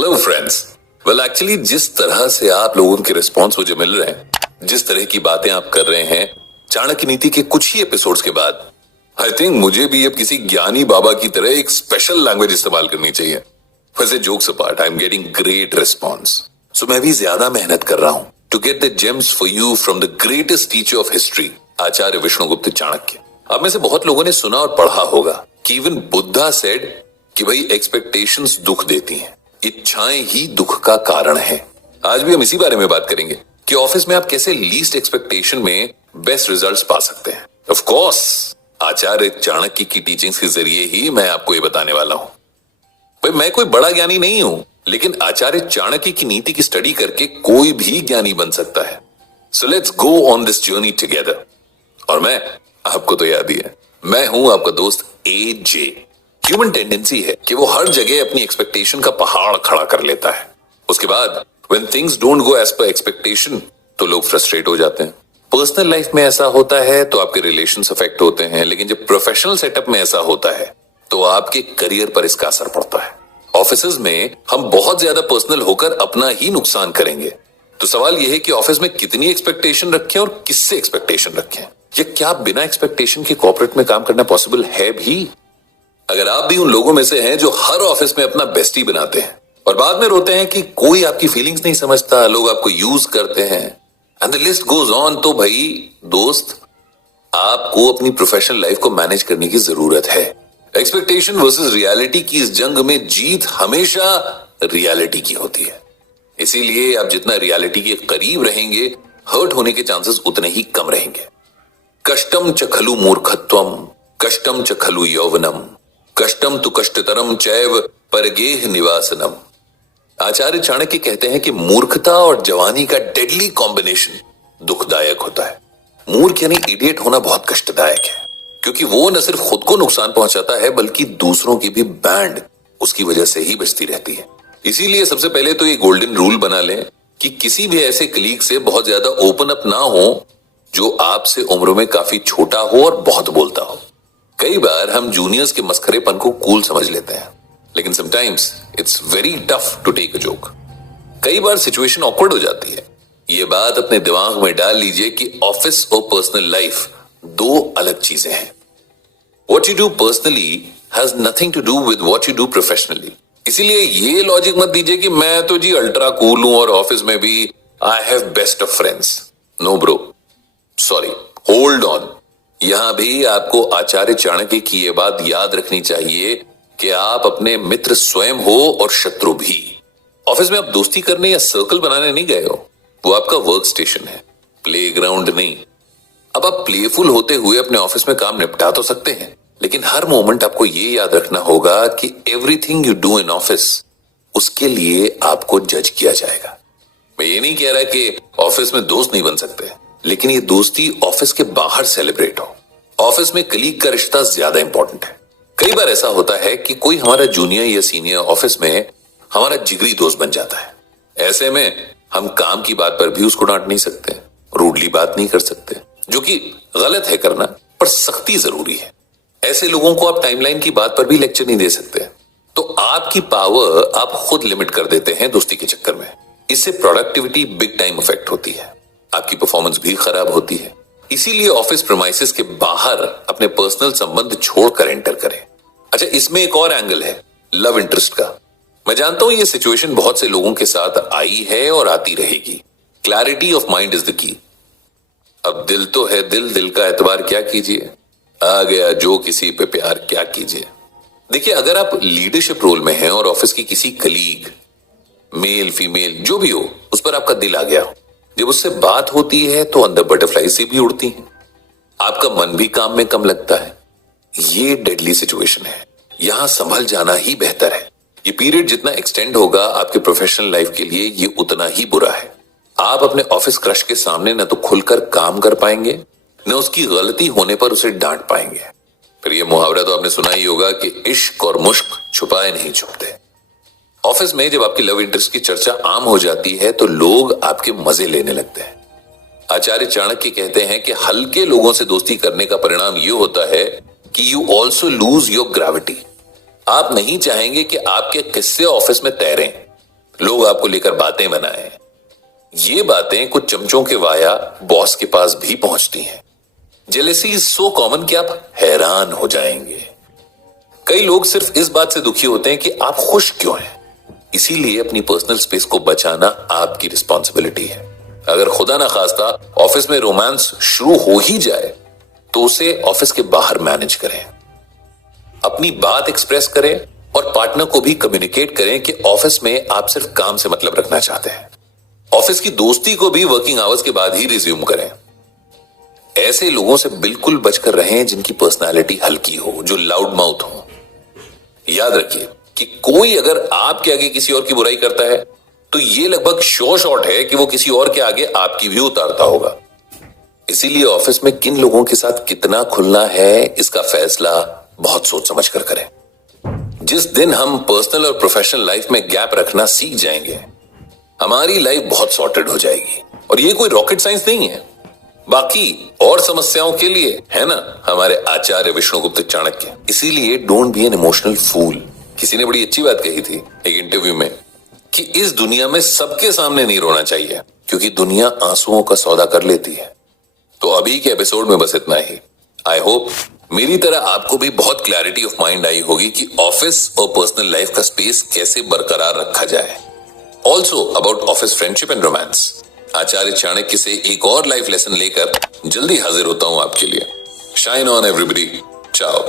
Hello friends. Well actually जिस तरह से आप लोगों के रिस्पॉन्स मुझे मिल रहे हैं, जिस तरह की बातें आप कर रहे हैं चाणक्य नीति के कुछ ही एपिसोड्स के बाद, आई थिंक मुझे भी अब किसी ज्ञानी बाबा की तरह एक स्पेशल लैंग्वेज इस्तेमाल करनी चाहिए। वैसे jokes apart, I am getting great response, so मैं भी ज्यादा मेहनत कर रहा हूं to get the gems for you from the greatest teacher of history, Acharya Vishnugupta Chanakya. अब में से बहुत लोगों ने सुना और पढ़ा होगा कि इवन बुद्धा सेड कि भाई एक्सपेक्टेशंस दुख देती हैं, इच्छाएं ही दुख का कारण है। आज भी हम इसी बारे में बात करेंगे कि ऑफिस में आप कैसे लीस्ट एक्सपेक्टेशन में बेस्ट रिजल्ट्स पा सकते हैं। ऑफ कोर्स आचार्य चाणक्य की टीचिंग्स के जरिए ही मैं आपको ये बताने वाला हूं। भाई मैं कोई बड़ा ज्ञानी नहीं हूं, लेकिन आचार्य चाणक्य की नीति की स्टडी करके कोई भी ज्ञानी बन सकता है। So let's go on this journey together. और मैं, आपको तो याद ही है, मैं हूं आपका दोस्त AJ। ह्यूमन टेंडेंसी है कि वो हर जगह अपनी एक्सपेक्टेशन का पहाड़ खड़ा कर लेता है। उसके बाद when things don't go as per expectation तो लोग फ्रस्ट्रेट हो जाते हैं। पर्सनल लाइफ में ऐसा होता है तो आपके रिलेशंस अफेक्ट होते हैं, लेकिन जब प्रोफेशनल सेटअप में ऐसा होता है तो आपके करियर पर इसका असर पड़ता है। ऑफिसेज में हम बहुत ज्यादा पर्सनल होकर अपना ही नुकसान करेंगे। तो सवाल यह है कि ऑफिस में कितनी एक्सपेक्टेशन रखें और किससे एक्सपेक्टेशन रखें, या क्या बिना एक्सपेक्टेशन के कॉर्पोरेट में काम करना पॉसिबल है भी? अगर आप भी उन लोगों में से हैं जो हर ऑफिस में अपना बेस्टी बनाते हैं और बाद में रोते हैं कि कोई आपकी फीलिंग्स नहीं समझता, लोग आपको यूज करते हैं, and the list goes on, तो भाई दोस्त, आपको अपनी प्रोफेशनल लाइफ को मैनेज करने की जरूरत है। एक्सपेक्टेशन वर्सेस रियलिटी की इस जंग में जीत हमेशा रियलिटी की होती है। इसीलिए आप जितना रियलिटी के करीब रहेंगे, हर्ट होने के चांसेस उतने ही कम रहेंगे। कष्टम च खलु मूर्खत्वम, कष्टम च खलु यौवनम, कष्टम तु कष्टतरम चैव परगेह निवासनम। आचार्य चाणक्य कहते हैं कि मूर्खता और जवानी का डेडली कॉम्बिनेशन दुखदायक होता है। मूर्ख यानी इडियट होना बहुत कष्टदायक है, क्योंकि वो न सिर्फ खुद को नुकसान पहुंचाता है बल्कि दूसरों की भी बैंड उसकी वजह से ही बचती रहती है। इसीलिए सबसे पहले तो ये गोल्डन रूल बना लें कि किसी भी ऐसे कलीग से बहुत ज्यादा ओपन अप ना हो जो आपसे उम्र में काफी छोटा हो और बहुत बोलता हो। कई बार हम जूनियर्स के मस्खरेपन को कूल समझ लेते हैं, लेकिन sometimes it's very tough to take a joke. कई बार सिचुएशन ऑकवर्ड हो जाती है। ये बात अपने दिमाग में डाल लीजिए कि ऑफिस और पर्सनल लाइफ दो अलग चीजें हैं। What you do personally has nothing to do with what you do professionally. इसीलिए ये लॉजिक मत दीजिए कि मैं तो जी अल्ट्रा कूल हूं और ऑफिस में भी I have best of friends. No bro, sorry, hold on. यहां भी आपको आचार्य चाणक्य की यह बात याद रखनी चाहिए कि आप अपने मित्र स्वयं हो और शत्रु भी। ऑफिस में आप दोस्ती करने या सर्कल बनाने नहीं गए हो, वो आपका वर्क स्टेशन है, प्लेग्राउंड नहीं। अब आप प्लेफुल होते हुए अपने ऑफिस में काम निपटा तो सकते हैं, लेकिन हर मोमेंट आपको ये याद रखना होगा कि everything you do in office, उसके लिए आपको जज किया जाएगा। मैं ये नहीं कह रहा कि ऑफिस में दोस्त नहीं बन सकते, लेकिन ये दोस्ती ऑफिस के बाहर सेलिब्रेट हो। ऑफिस में कलीग का रिश्ता ज्यादा इंपॉर्टेंट है। कई बार ऐसा होता है कि कोई हमारा जूनियर या सीनियर ऑफिस में हमारा जिगरी दोस्त बन जाता है। ऐसे में हम काम की बात पर भी उसको डांट नहीं सकते, रूडली बात नहीं कर सकते, जो कि गलत है करना, पर सख्ती जरूरी है। ऐसे लोगों को आप टाइमलाइन की बात पर भी लेक्चर नहीं दे सकते। तो आपकी पावर आप खुद लिमिट कर देते हैं दोस्ती के चक्कर में। इससे प्रोडक्टिविटी बिग टाइम इफेक्ट होती है, आपकी परफॉर्मेंस भी खराब होती है। इसीलिए ऑफिस प्रेमाइसेस के बाहर अपने पर्सनल संबंध छोड़कर एंटर करें। अच्छा, इसमें एक और एंगल है, लव इंटरेस्ट का। मैं जानता हूं ये सिचुएशन बहुत से लोगों के साथ आई है और आती रहेगी। Clarity of mind is the key. अब दिल तो है दिल का एतबार क्या कीजिए, आ गया जो किसी पे प्यार क्या कीजिए। देखिए, अगर आप लीडरशिप रोल में हैं और ऑफिस की किसी कलीग, मेल फीमेल जो भी हो, उस पर आपका दिल आ गया, जब उससे बात होती है तो अंदर बटरफ्लाई से भी उड़ती हैं, आपका मन भी काम में कम लगता है। ये डेडली सिचुएशन है, यहां संभल जाना ही बेहतर है। ये पीरियड जितना एक्सटेंड होगा आपके प्रोफेशनल लाइफ के लिए, ये उतना ही बुरा है। आप अपने ऑफिस क्रश के सामने न तो खुलकर काम कर पाएंगे, न उसकी गलती होने पर उसे डांट पाएंगे। फिर ये मुहावरा तो आपने सुना ही होगा कि इश्क और मुश्क छुपाए नहीं छुपते। ऑफिस में जब आपकी लव इंटरेस्ट की चर्चा आम हो जाती है तो लोग आपके मजे लेने लगते हैं। आचार्य चाणक्य कहते हैं कि हल्के लोगों से दोस्ती करने का परिणाम यह होता है कि you also lose your gravity. आप नहीं चाहेंगे कि आपके किस्से ऑफिस में तैरें, लोग आपको लेकर बातें बनाएं। ये बातें कुछ चमचों के वाया बॉस के पास भी पहुंचती हैं। जेलेसी इज सो कॉमन कि आप हैरान हो जाएंगे। कई लोग सिर्फ इस बात से दुखी होते हैं कि आप खुश क्यों हैं। इसीलिए अपनी पर्सनल स्पेस को बचाना आपकी रिस्पॉन्सिबिलिटी है। अगर खुदा ना खास्ता ऑफिस में रोमांस शुरू हो ही जाए तो उसे ऑफिस के बाहर मैनेज करें। अपनी बात एक्सप्रेस करें और पार्टनर को भी कम्युनिकेट करें कि ऑफिस में आप सिर्फ काम से मतलब रखना चाहते हैं। ऑफिस की दोस्ती को भी वर्किंग आवर्स के बाद ही रिज्यूम करें। ऐसे लोगों से बिल्कुल बचकर रहें जिनकी पर्सनालिटी हल्की हो, जो लाउड माउथ हो। याद रखिए कि कोई अगर आपके आगे किसी और की बुराई करता है तो ये लगभग श्योर शॉट है कि वो किसी और के आगे आपकी भी उतारता होगा। इसीलिए ऑफिस में किन लोगों के साथ कितना खुलना है इसका फैसला बहुत सोच समझ कर करें। जिस दिन हम पर्सनल और प्रोफेशनल लाइफ में गैप रखना सीख जाएंगे, हमारी लाइफ बहुत सॉर्टेड हो जाएगी। और ये कोई रॉकेट साइंस नहीं है। बाकी और समस्याओं के लिए है ना हमारे आचार्य विष्णुगुप्त चाणक्य। इसीलिए don't be an emotional fool. किसी ने बड़ी अच्छी बात कही थी एक इंटरव्यू में कि इस दुनिया में सबके सामने नहीं रोना चाहिए, क्योंकि दुनिया आंसुओं का सौदा कर लेती है। तो अभी के एपिसोड में बस इतना ही। आई होप मेरी तरह आपको भी बहुत क्लैरिटी ऑफ माइंड आई होगी कि ऑफिस और पर्सनल लाइफ का स्पेस कैसे बरकरार रखा जाए। Also about office friendship and romance. Acharya Chanakya से एक और लाइफ लेसन लेकर जल्दी हाजिर होता हूं आपके लिए। Shine on everybody. चाओ।